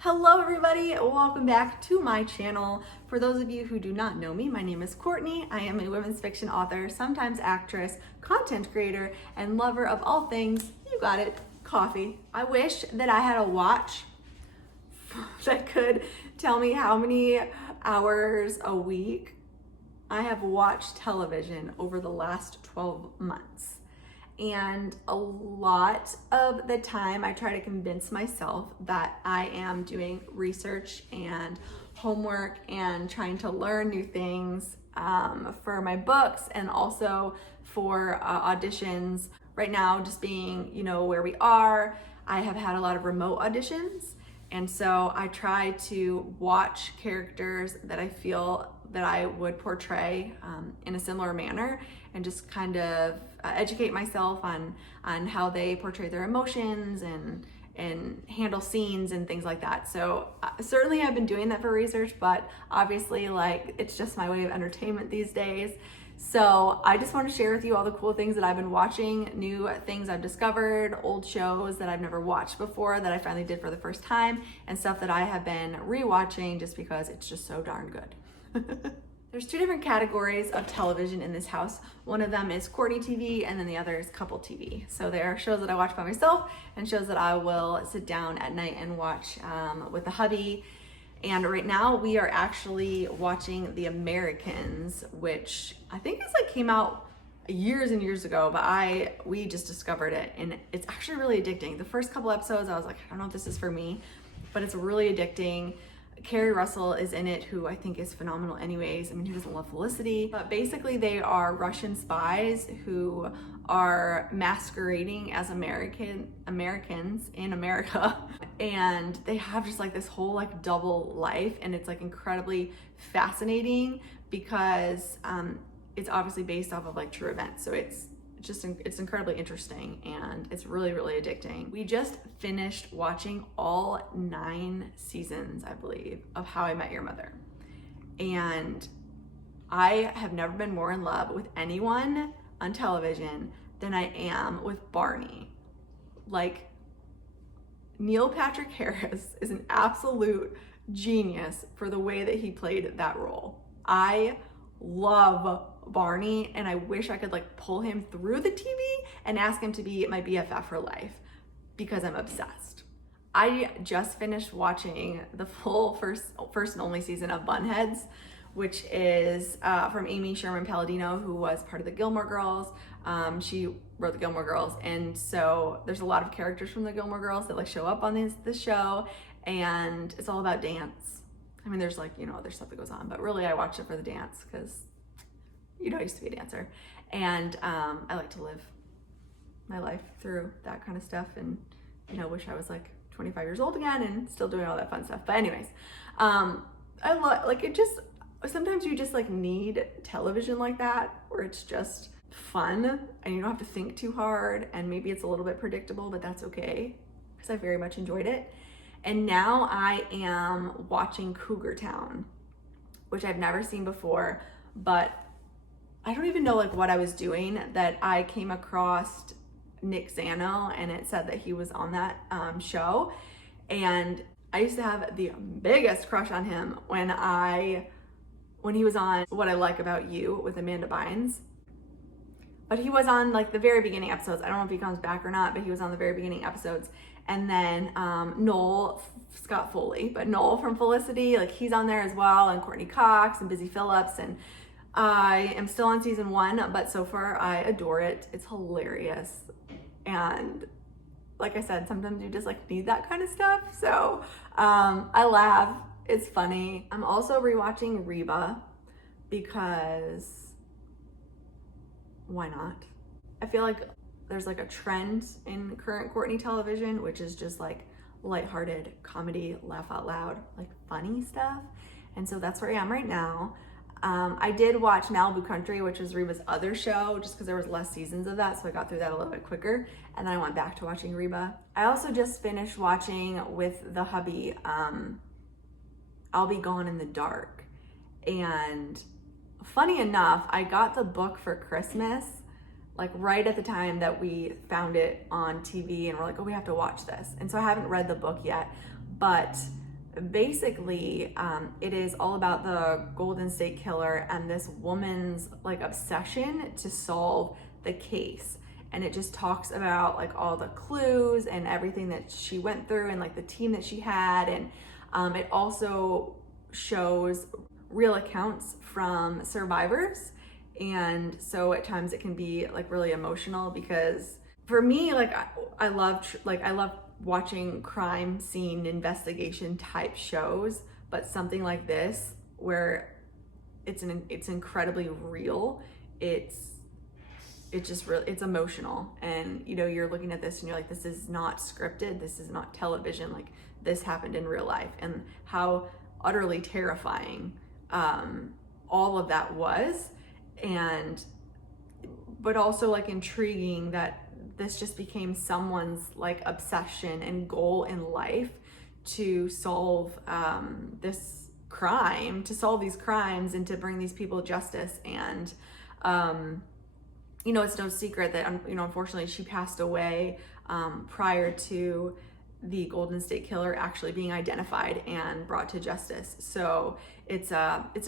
Hello everybody, welcome back to my channel. For those of you who do not know me, my name is Courtney. I am a women's fiction author, sometimes actress, content creator, and lover of all things, you got it, coffee. I wish that I had a watch that could tell me how many hours a week I have watched television over the last 12 months. And a lot of the time I try to convince myself that I am doing research and homework and trying to learn new things for my books and also for auditions. Right now, just being, where we are, I have had a lot of remote auditions. And so I try to watch characters that I feel that I would portray in a similar manner and just kind of educate myself on how they portray their emotions and handle scenes and things like that. So certainly I've been doing that for research, but obviously it's just my way of entertainment these days. So I just want to share with you all the cool things that I've been watching, new things I've discovered, old shows that I've never watched before that I finally did for the first time, and stuff that I have been rewatching just because it's just so darn good. There's two different categories of television in this house. One of them is Courtney TV, and then the other is Couple TV. So there are shows that I watch by myself and shows that I will sit down at night and watch with the hubby. And right now we are actually watching The Americans, which I think came out years and years ago, but we just discovered it and it's actually really addicting. The first couple episodes I was like, I don't know if this is for me, but it's really addicting. Carrie Russell is in it, who I think is phenomenal anyways. I mean, who doesn't love Felicity? But basically they are Russian spies who are masquerading as Americans in America. And they have just this whole double life, and it's incredibly fascinating because it's obviously based off of true events. So it's incredibly interesting and it's really, really addicting. We just finished watching all 9 seasons, I believe, of How I Met Your Mother. And I have never been more in love with anyone on television than I am with Barney. Neil Patrick Harris is an absolute genius for the way that he played that role. I love Barney, and I wish I could pull him through the TV and ask him to be my BFF for life because I'm obsessed. I just finished watching the full first and only season of Bunheads, which is from Amy Sherman Palladino, who was part of the Gilmore Girls. She wrote the Gilmore Girls, and so there's a lot of characters from the Gilmore Girls that show up on this show, and it's all about dance. I mean, there's other stuff that goes on, but really I watched it for the dance because I used to be a dancer, and I like to live my life through that kind of stuff, and wish I was 25 years old again and still doing all that fun stuff. But anyways, I love it. Just sometimes you just need television like that where it's just fun and you don't have to think too hard, and maybe it's a little bit predictable, but that's okay because I very much enjoyed it. And now I am watching Cougar Town, which I've never seen before, but I don't even know what I was doing that I came across Nick Zano, and it said that he was on that show, and I used to have the biggest crush on him when he was on What I Like About You with Amanda Bynes. But he was on the very beginning episodes. I don't know if he comes back or not, but he was on the very beginning episodes. And then Noel, Scott Foley, but Noel from Felicity, he's on there as well, and Courtney Cox and Busy Phillips. And I am still on season 1, but so far I adore it. It's hilarious. And like I said, sometimes you just need that kind of stuff. So I laugh. It's funny. I'm also rewatching Reba because why not? I feel there's a trend in current Courtney television, which is just lighthearted comedy, laugh out loud, funny stuff. And so that's where I am right now. I did watch Malibu Country, which is Reba's other show, just because there was less seasons of that, so I got through that a little bit quicker, and then I went back to watching Reba. I also just finished watching with the hubby I'll Be Gone in the Dark, and funny enough, I got the book for Christmas right at the time that we found it on TV, and we're oh, we have to watch this. And so I haven't read the book yet, but basically, it is all about the Golden State Killer and this woman's like obsession to solve the case. And it just talks about like all the clues and everything that she went through and like the team that she had. And it also shows real accounts from survivors. And so at times it can be like really emotional, because for me, like I love watching crime scene investigation type shows, but something like this where it's incredibly real. It's just really, it's emotional. And you know, you're looking at this and you're like, this is not scripted. This is not television. Like this happened in real life, and how utterly terrifying all of that was. And but also like intriguing that this just became someone's like obsession and goal in life, to solve this crime, to solve these crimes and to bring these people justice. And you know, it's no secret that, you know, unfortunately she passed away prior to the Golden State Killer actually being identified and brought to justice. So it's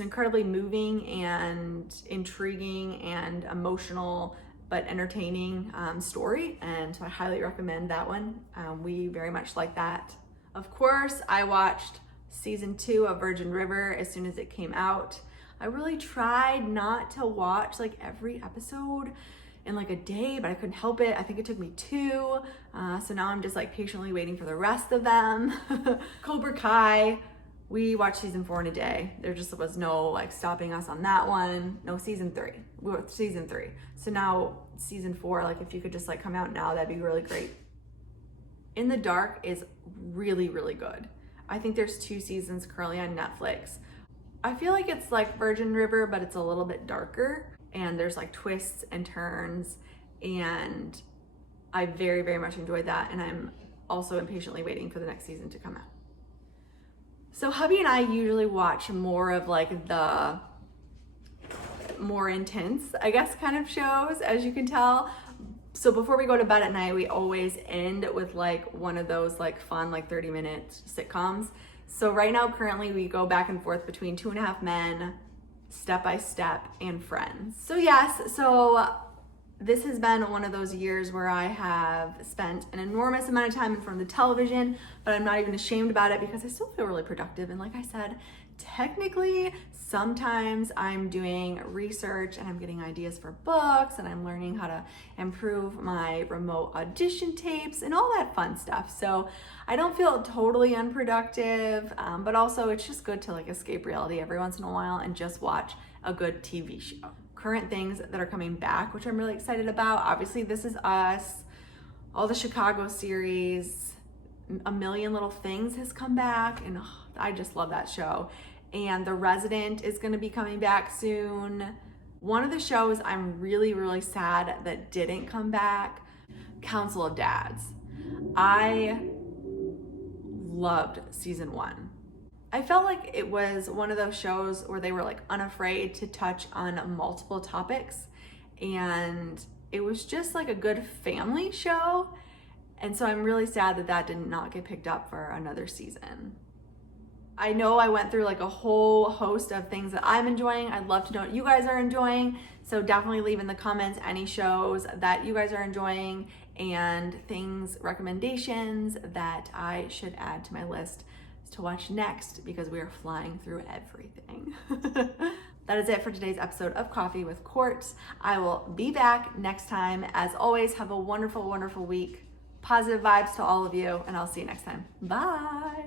incredibly moving and intriguing and emotional, but entertaining story. And so I highly recommend that one. We very much like that. Of course, I watched season 2 of Virgin River as soon as it came out. I really tried not to watch like every episode in like a day, but I couldn't help it. I think it took me 2. So now I'm just like patiently waiting for the rest of them. Cobra Kai, we watched season 4 in a day. There just was no like stopping us on that one. No, season 3. We were season 3. So now season 4, like if you could just like come out now, that'd be really great. In the Dark is really, really good. I think there's 2 seasons currently on Netflix. I feel like it's like Virgin River, but it's a little bit darker, and there's like twists and turns, and I very, very much enjoyed that. And I'm also impatiently waiting for the next season to come out. So hubby and I usually watch more of like the more intense, I guess, kind of shows, as you can tell. So before we go to bed at night, we always end with like one of those like fun, like 30-minute sitcoms. So right now, currently, we go back and forth between 2.5 Men, Step by Step, and Friends. So yes, so this has been one of those years where I have spent an enormous amount of time in front of the television, but I'm not even ashamed about it because I still feel really productive. And like I said, technically, sometimes I'm doing research and I'm getting ideas for books, and I'm learning how to improve my remote audition tapes and all that fun stuff. So I don't feel totally unproductive, but also it's just good to like escape reality every once in a while and just watch a good TV show. Current things that are coming back, which I'm really excited about. Obviously, This Is Us, all the Chicago series, A Million Little Things has come back, and I just love that show. And The Resident is going to be coming back soon. One of the shows I'm really, really sad that didn't come back, Council of Dads. I loved season 1. I felt like it was one of those shows where they were like unafraid to touch on multiple topics, and it was just like a good family show. And so I'm really sad that that did not get picked up for another season. I know I went through like a whole host of things that I'm enjoying. I'd love to know what you guys are enjoying. So definitely leave in the comments any shows that you guys are enjoying and things, recommendations that I should add to my list to watch next, because we are flying through everything. That is it for today's episode of Coffee with Court. I will be back next time. As always, have a wonderful, wonderful week. Positive vibes to all of you, and I'll see you next time. Bye.